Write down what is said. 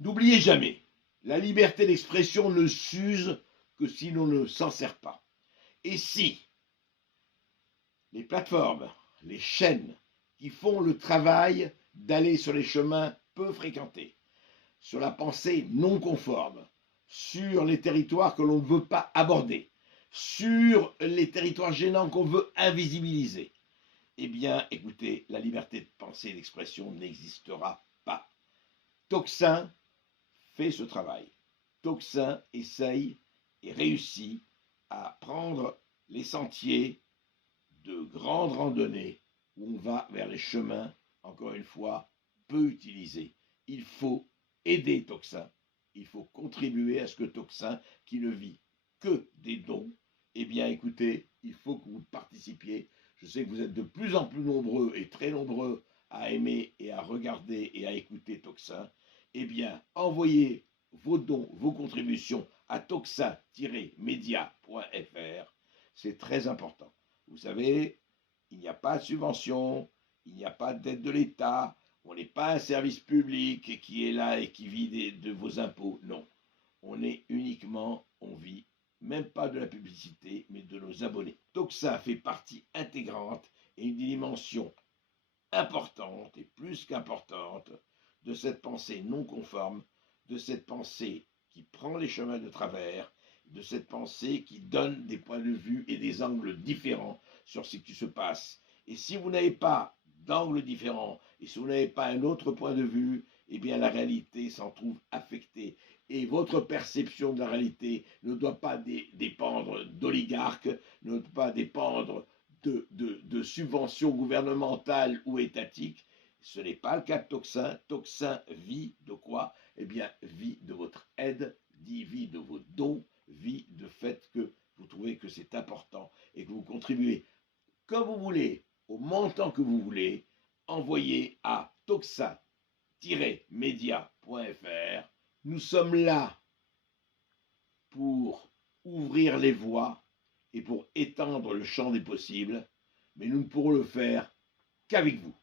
N'oubliez jamais, la liberté d'expression ne s'use que si l'on ne s'en sert pas. Et si les plateformes, les chaînes qui font le travail d'aller sur les chemins peu fréquentés, sur la pensée non conforme, sur les territoires que l'on ne veut pas aborder, sur les territoires gênants qu'on veut invisibiliser, eh bien, écoutez, la liberté de pensée et d'expression n'existera pas. Tocsin fait ce travail. Tocsin essaye et réussit à prendre les sentiers de grandes randonnées où on va vers les chemins, encore une fois, peu utilisés. Il faut aider Tocsin. Il faut contribuer à ce que Tocsin, qui ne vit que des dons, eh bien écoutez, il faut que vous participiez. Je sais que vous êtes de plus en plus nombreux et très nombreux à aimer et à regarder et à écouter Tocsin. Eh bien, envoyez vos dons, vos contributions à toxin-media.fr. C'est très important. Vous savez, il n'y a pas de subvention, il n'y a pas d'aide de l'État, on n'est pas un service public qui est là et qui vit de vos impôts. Non, on est uniquement, on vit même pas de la publicité, mais de nos abonnés. Donc ça fait partie intégrante et une dimension importante et plus qu'importante de cette pensée non conforme, de cette pensée qui prend les chemins de travers, de cette pensée qui donne des points de vue et des angles différents sur ce qui se passe. Et si vous n'avez pas d'angle différent, et si vous n'avez pas un autre point de vue, eh bien la réalité s'en trouve affectée. Et votre perception de la réalité ne doit pas dépendre d'oligarques, ne doit pas dépendre de subventions gouvernementales ou étatiques. Ce n'est pas le cas de Tocsin. Tocsin vit de quoi? Eh bien, vit de votre aide, vit de vos dons, vit de fait que vous trouvez que c'est important et que vous contribuez comme vous voulez, au montant que vous voulez, envoyez à toxin-media.fr. Nous sommes là pour ouvrir les voies et pour étendre le champ des possibles, mais nous ne pourrons le faire qu'avec vous.